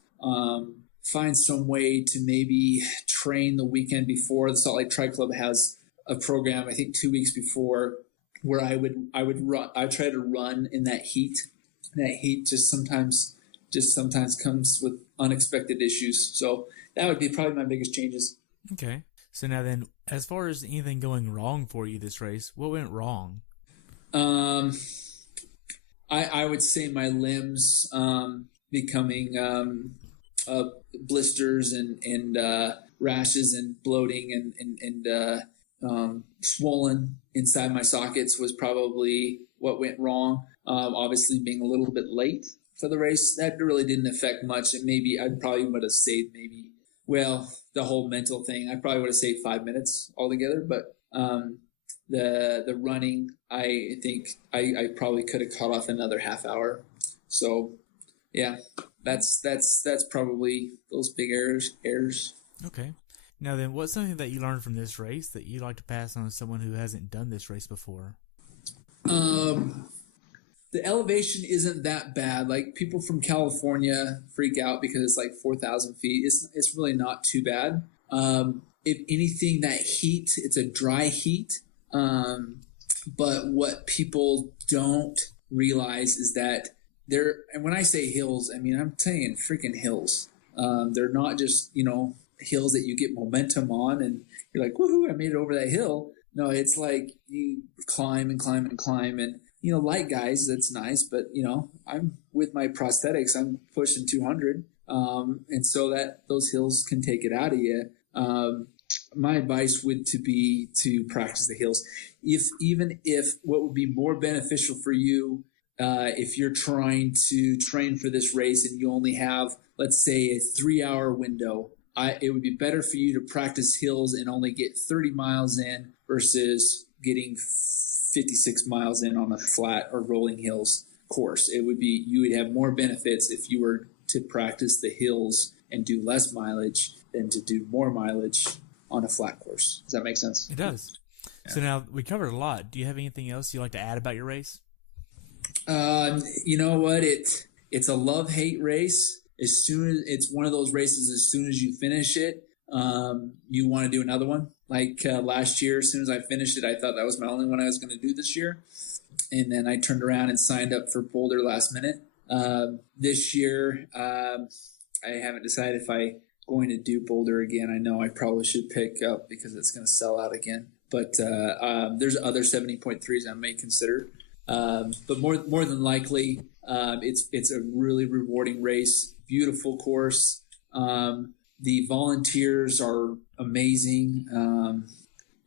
find some way to maybe train the weekend before. The Salt Lake Tri-Club has a program, I think 2 weeks before, where I would run. I try to run in that heat. And that heat just sometimes comes with unexpected issues. So that would be probably my biggest changes. Okay. So now then, as far as anything going wrong for you this race, what went wrong? I would say my limbs becoming blisters and rashes and bloating and swollen inside my sockets was probably what went wrong. Obviously being a little bit late for the race, that really didn't affect much. And maybe I probably would have saved the whole mental thing, I probably would have saved 5 minutes altogether. But the running, I think I probably could have cut off another half hour. So yeah, that's probably those big errors. Okay. Now then, what's something that you learned from this race that you'd like to pass on to someone who hasn't done this race before? The elevation isn't that bad. Like, people from California freak out because it's like 4,000 feet. It's really not too bad. If anything, that heat, it's a dry heat. But what people don't realize is that and when I say hills, I mean, I'm saying freaking hills. They're not just, hills that you get momentum on and you're like, woohoo, I made it over that hill. No, it's like you climb and climb and climb. And, light guys, that's nice. But, I'm with my prosthetics, I'm pushing 200. And so that those hills can take it out of you. My advice would be to practice the hills. Even if what would be more beneficial for you, if you're trying to train for this race and you only have, let's say, a 3-hour window, it would be better for you to practice hills and only get 30 miles in versus getting 56 miles in on a flat or rolling hills course. You would have more benefits if you were to practice the hills and do less mileage than to do more mileage on a flat course. Does that make sense? It does. Yeah. So now we covered a lot. Do you have anything else you'd like to add about your race? You know what? It's a love-hate race. As soon as it's one of those races, as soon as you finish it, you want to do another one. Like last year, as soon as I finished it, I thought that was my only one I was going to do this year. And then I turned around and signed up for Boulder last minute. This year, I haven't decided if I'm going to do Boulder again. I know I probably should pick up because it's going to sell out again. But there's other 70.3s I may consider. But more than likely, it's a really rewarding race. Beautiful course. The volunteers are amazing.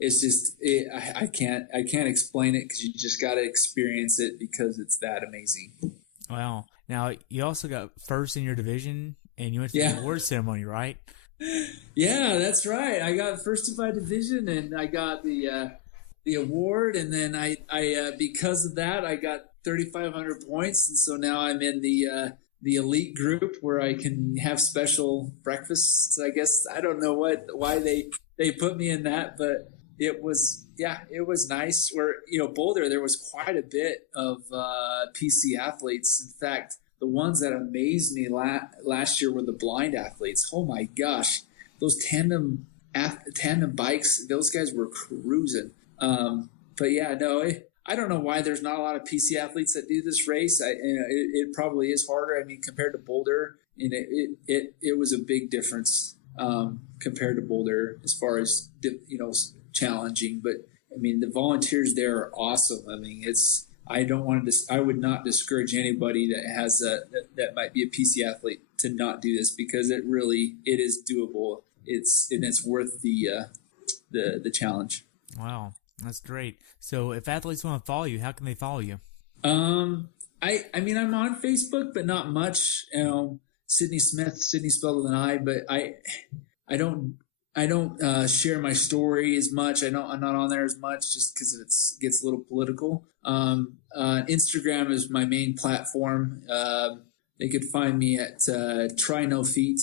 It's just I can't explain it because you just got to experience it because it's that amazing. Wow. Now you also got first in your division, and you went to the award ceremony, right? Yeah, that's right. I got first in my division, and I got the award, and then I because of that I got 3,500 points, and so now I'm in the elite group where I can have special breakfasts. I guess I don't know why they put me in that, but it was nice. Where Boulder, there was quite a bit of PC athletes. In fact, the ones that amazed me last year were the blind athletes. Oh my gosh, those tandem bikes, those guys were cruising. But yeah, no, I don't know why there's not a lot of PC athletes that do this race. It probably is harder. I mean, compared to Boulder, and it was a big difference compared to Boulder as far as challenging. But I mean, the volunteers there are awesome. I mean, I would not discourage anybody that has that might be a PC athlete to not do this because it is doable. It's worth the challenge. Wow. That's great. So if athletes want to follow you, how can they follow you? I mean, I'm on Facebook, but not much. Sidney Smith, Sidney spelled with an I, but I don't share my story as much. I'm not on there as much just because it gets a little political. Instagram is my main platform. They could find me at Try No Feet,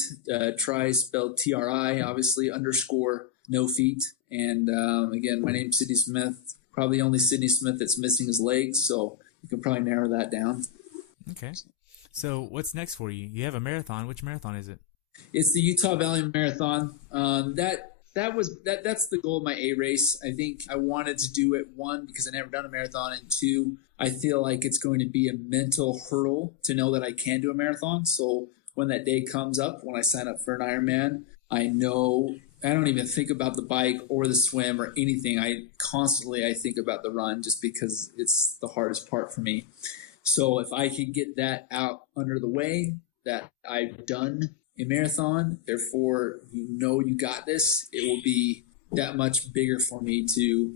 try spelled TRI, obviously, _ No Feet. And again, my name's Sidney Smith. Probably only Sidney Smith that's missing his legs, so you can probably narrow that down. Okay. So what's next for you? You have a marathon. Which marathon is it? It's the Utah Valley Marathon. That's the goal of my A race. I think I wanted to do it, 1, because I never done a marathon, and 2, I feel like it's going to be a mental hurdle to know that I can do a marathon. So when that day comes up, when I sign up for an Ironman, I know I don't even think about the bike or the swim or anything. I think about the run just because it's the hardest part for me. So if I can get that out under the way, that I've done a marathon, therefore you got this, it will be that much bigger for me to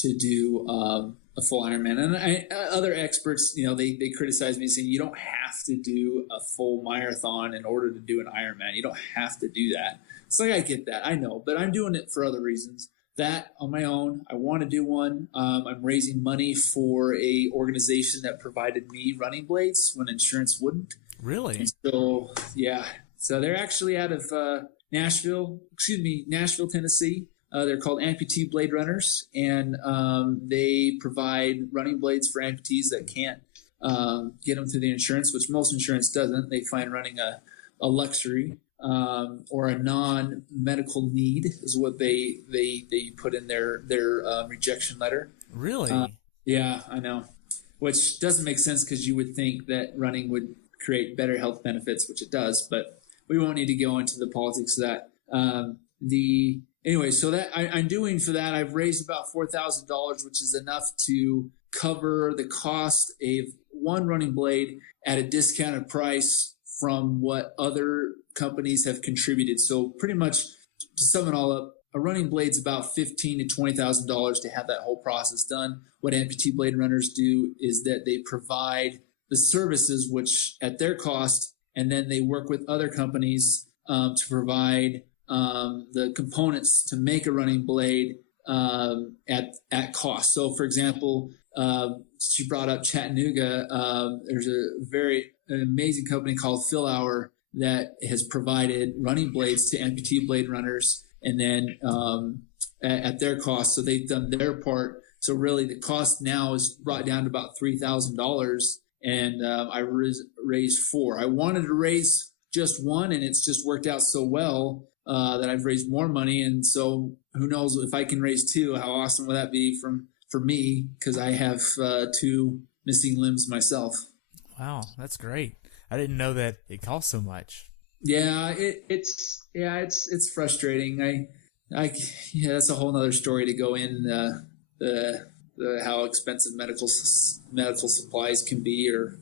do a full Ironman. And other experts, they criticize me saying you don't have to do a full marathon in order to do an Ironman. You don't have to do that. It's like, I get that, I know, but I'm doing it for other reasons. That on my own, I want to do one. I'm raising money for a organization that provided me running blades when insurance wouldn't. Really? So, yeah. So they're actually out of Nashville, Tennessee. They're called Amputee Blade Runners, and they provide running blades for amputees that can't get them through the insurance, which most insurance doesn't. They find running a luxury or a non-medical need is what they put in their rejection letter. Really? Yeah, I know. Which doesn't make sense because you would think that running would create better health benefits, which it does, but we won't need to go into the politics of that. Anyway, so that I'm doing for that, I've raised about $4,000, which is enough to cover the cost of one running blade at a discounted price from what other companies have contributed. So pretty much, to sum it all up, a running blade's about $15,000 to $20,000 to have that whole process done. What Amputee Blade Runners do is that they provide the services, which at their cost, and then they work with other companies to provide the components to make a running blade at cost. So, for example, she brought up Chattanooga. There's an amazing company called Phil Hour that has provided running blades to Amputee Blade Runners, and then at their cost. So they've done their part. So really, the cost now is brought down to about $3,000, and I raised $4,000. I wanted to raise just one, and it's just worked out so well that I've raised more money. And so who knows if I can raise $2? How awesome would that be for me? Because I have 2 missing limbs myself. Wow, that's great. I didn't know that it cost so much. Yeah, it's frustrating. That's a whole nother story to go in. The how expensive medical supplies can be, or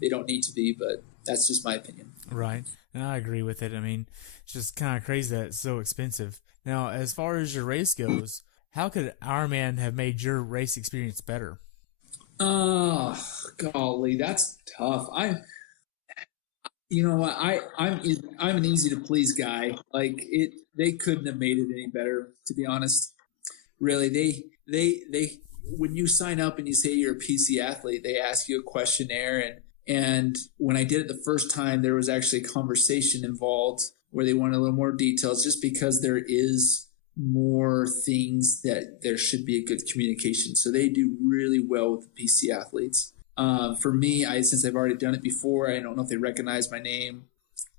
they don't need to be, but that's just my opinion. Right. And I agree with it. I mean, it's just kind of crazy that it's so expensive. Now, as far as your race goes, how could Ironman have made your race experience better? Oh, golly, that's tough. You know what? I'm an easy to please guy. Like they couldn't have made it any better, to be honest. Really, they when you sign up and you say you're a PC athlete, they ask you a questionnaire, and when I did it the first time, there was actually a conversation involved where they wanted a little more details, just because there is more things that there should be a good communication. So they do really well with the PC athletes. For me, since I've already done it before, I don't know if they recognize my name,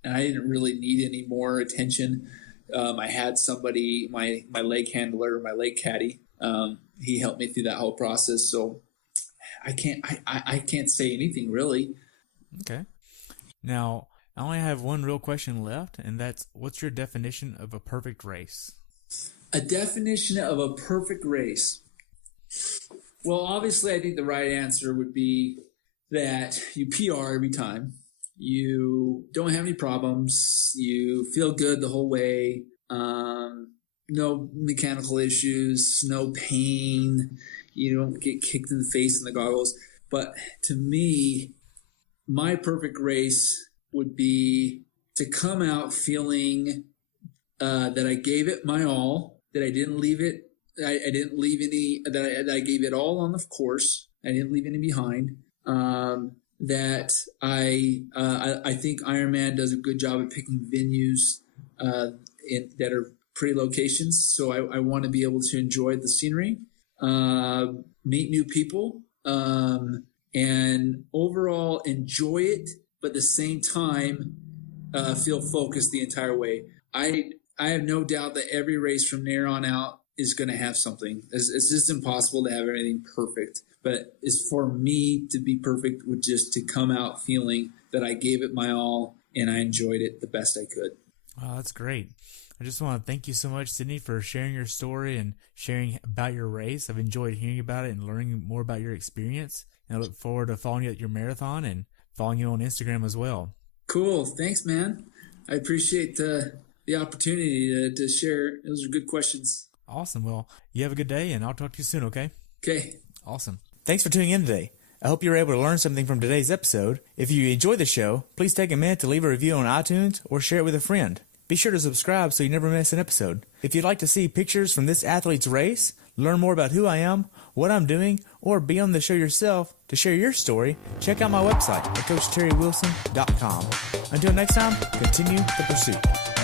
and I didn't really need any more attention. I had somebody, my leg handler, my leg caddy. He helped me through that whole process. So I can't say anything really. Okay. Now, I only have one real question left, and that's, what's your definition of a perfect race? A definition of a perfect race. Well, obviously, I think the right answer would be that you PR every time. You don't have any problems. You feel good the whole way. No mechanical issues, no pain. You don't get kicked in the face in the goggles. But to me, my perfect race would be to come out feeling that I gave it my all, that I didn't leave it. I didn't leave any, that I gave it all on the course. I didn't leave any behind. That I think Ironman does a good job at picking venues that are pretty locations. So I want to be able to enjoy the scenery, meet new people, and overall enjoy it, but at the same time feel focused the entire way. I have no doubt that every race from there on out is going to have something. It's just impossible to have everything perfect. But it's for me to be perfect with just to come out feeling that I gave it my all and I enjoyed it the best I could. Wow, that's great. I just want to thank you so much, Sidney, for sharing your story and sharing about your race. I've enjoyed hearing about it and learning more about your experience. And I look forward to following you at your marathon and following you on Instagram as well. Cool. Thanks, man. I appreciate the opportunity to share. Those are good questions. Awesome. Well, you have a good day, and I'll talk to you soon, okay? Okay. Awesome. Thanks for tuning in today. I hope you were able to learn something from today's episode. If you enjoyed the show, please take a minute to leave a review on iTunes or share it with a friend. Be sure to subscribe so you never miss an episode. If you'd like to see pictures from this athlete's race, Learn more about who I am, what I'm doing, or be on the show yourself to share your story, check out my website at CoachTerryWilson.com. Until next time, continue the pursuit.